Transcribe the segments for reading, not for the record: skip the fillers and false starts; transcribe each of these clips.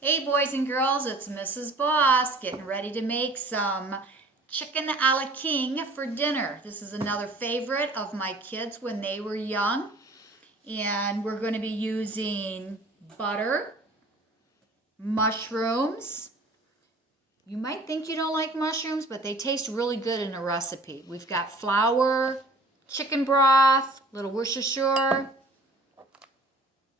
Hey boys and girls, it's Mrs. Boss getting ready to make some chicken a la king for dinner. This is another favorite of my kids when they were young. And we're going to be using butter, mushrooms. You might think you don't like mushrooms, but they taste really good in a recipe. We've got flour, chicken broth, little Worcestershire,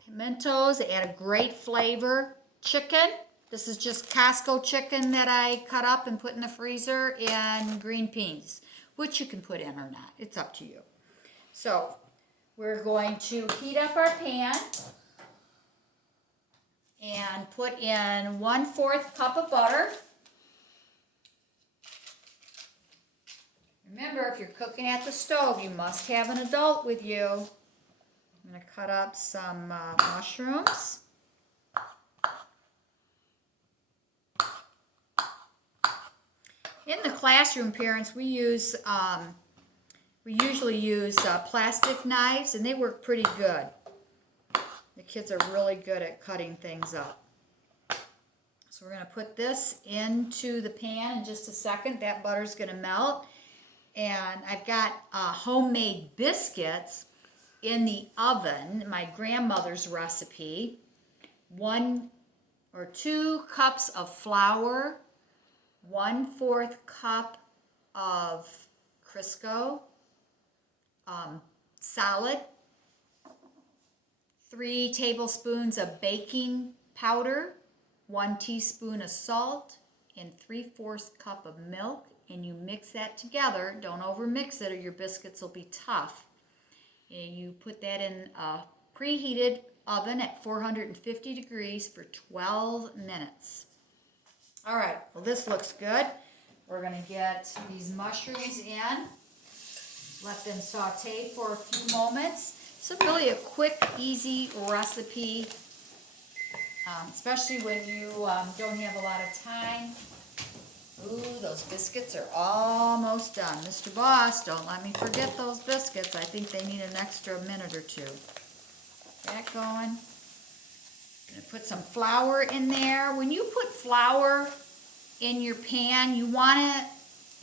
pimentos, they add a great flavor. Chicken, this is just Costco chicken that I cut up and put in the freezer, and green peas, which you can put in or not. It's up to you. So we're going to heat up our pan and put in 1/4 cup of butter. Remember, if you're cooking at the stove, you must have an adult with you. I'm going to cut up some mushrooms. In the classroom, parents, we usually use plastic knives, and they work pretty good. The kids are really good at cutting things up. So we're going to put this into the pan in just a second. That butter's going to melt. And I've got homemade biscuits in the oven, my grandmother's recipe. 1 or 2 cups of flour, 1/4 cup of Crisco solid, 3 tablespoons of baking powder, 1 teaspoon of salt, and 3/4 cup of milk. And you mix that together. Don't over mix it or your biscuits will be tough. And you put that in a preheated oven at 450 degrees for 12 minutes. All right, well, this looks good. We're going to get these mushrooms in, let them saute for a few moments. It's really a quick, easy recipe, especially when you don't have a lot of time. Ooh, those biscuits are almost done. Mr. Boss, don't let me forget those biscuits. I think they need an extra minute or two. Get that going. I'm going to put some flour in there. When you put flour in your pan, you want to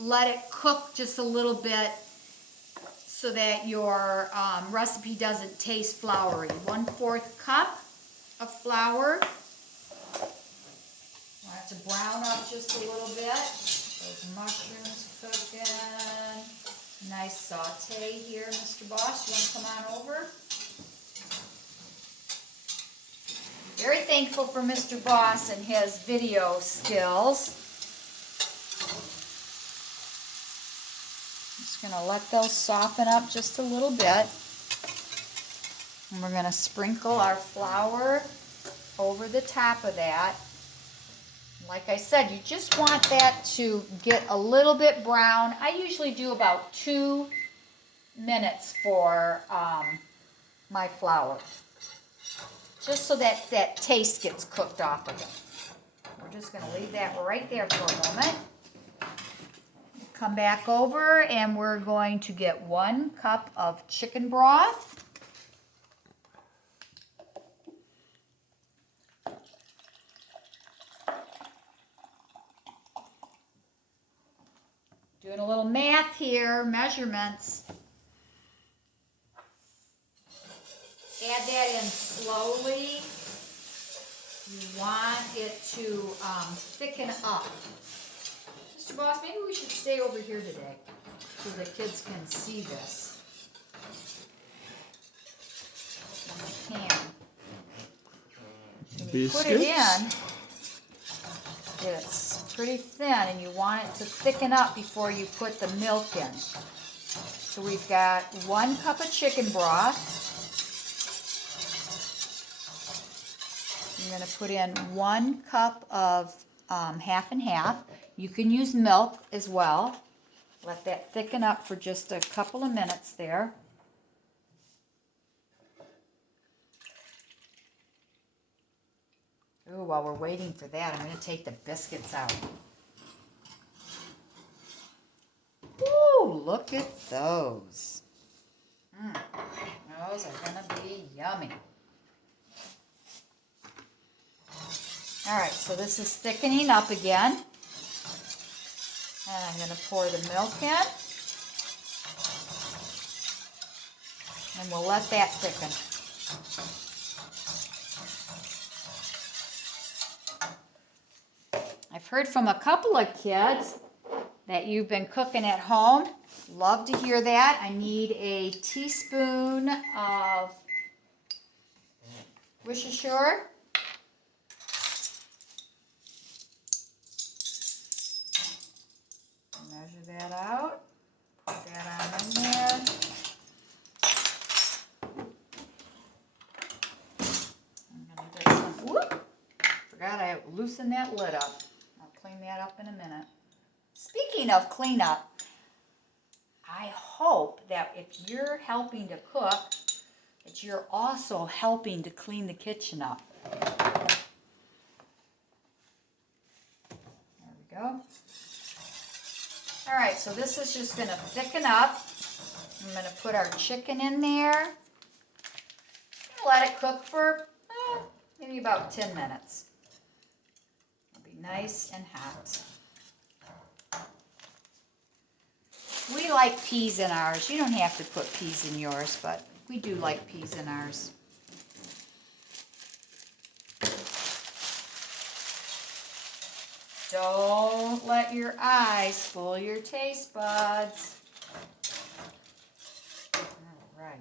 let it cook just a little bit so that your recipe doesn't taste floury. 1/4 cup of flour. Want it to brown up just a little bit. Those mushrooms cooking. Nice saute here, Mr. Boss. You want to come on over? Very thankful for Mr. Boss and his video skills. Just going to let those soften up just a little bit. And we're going to sprinkle our flour over the top of that. Like I said, you just want that to get a little bit brown. I usually do about 2 minutes for my flour, just so that that taste gets cooked off of it. We're just going to leave that right there for a moment. Come back over, and we're going to get 1 cup of chicken broth. Doing a little math here, measurements. Add that in slowly. You want it to thicken up. Mr. Boss, maybe we should stay over here today so the kids can see this. In the pan. When you put it in, it's pretty thin, and you want it to thicken up before you put the milk in. So we've got 1 cup of chicken broth. I'm going to put in 1 cup of half and half. You can use milk as well. Let that thicken up for just a couple of minutes there. Ooh, while we're waiting for that, I'm going to take the biscuits out. Ooh, look at those. Those are going to be yummy. All right, so this is thickening up again. And I'm going to pour the milk in. And we'll let that thicken. I've heard from a couple of kids that you've been cooking at home. Love to hear that. I need a teaspoon of Worcestershire. Measure that out. Put that on in there. I'm going to get some, whoop, forgot I loosened that lid up. I'll clean that up in a minute. Speaking of cleanup, I hope that if you're helping to cook, that you're also helping to clean the kitchen up. There we go. All right, so this is just going to thicken up. I'm going to put our chicken in there. Let it cook for maybe about 10 minutes. It'll be nice and hot. We like peas in ours. You don't have to put peas in yours, but we do like peas in ours. Don't let your eyes fool your taste buds. All right.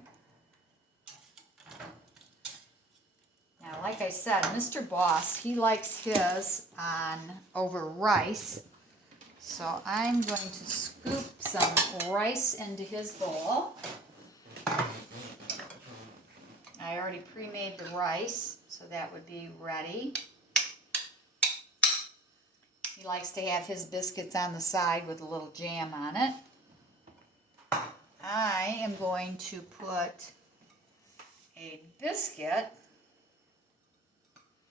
Now, like I said, Mr. Boss, he likes his on over rice. So I'm going to scoop some rice into his bowl. I already pre-made the rice, so that would be ready. He likes to have his biscuits on the side with a little jam on it. I am going to put a biscuit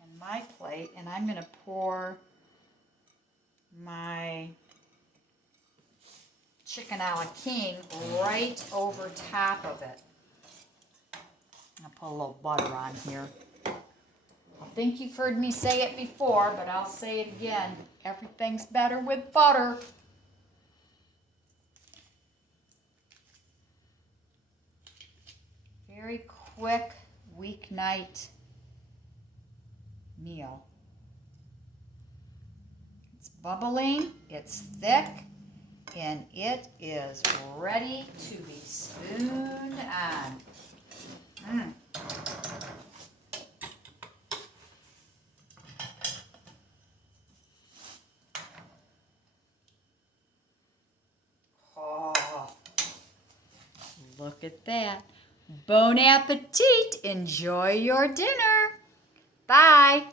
in my plate, and I'm going to pour my chicken a la king right over top of it. I'll put a little butter on here. I think you've heard me say it before, but I'll say it again. Everything's better with butter. Very quick weeknight meal. It's bubbling, it's thick, and it is ready to be spooned on. Oh, look at that. Bon appetit. Enjoy your dinner. Bye.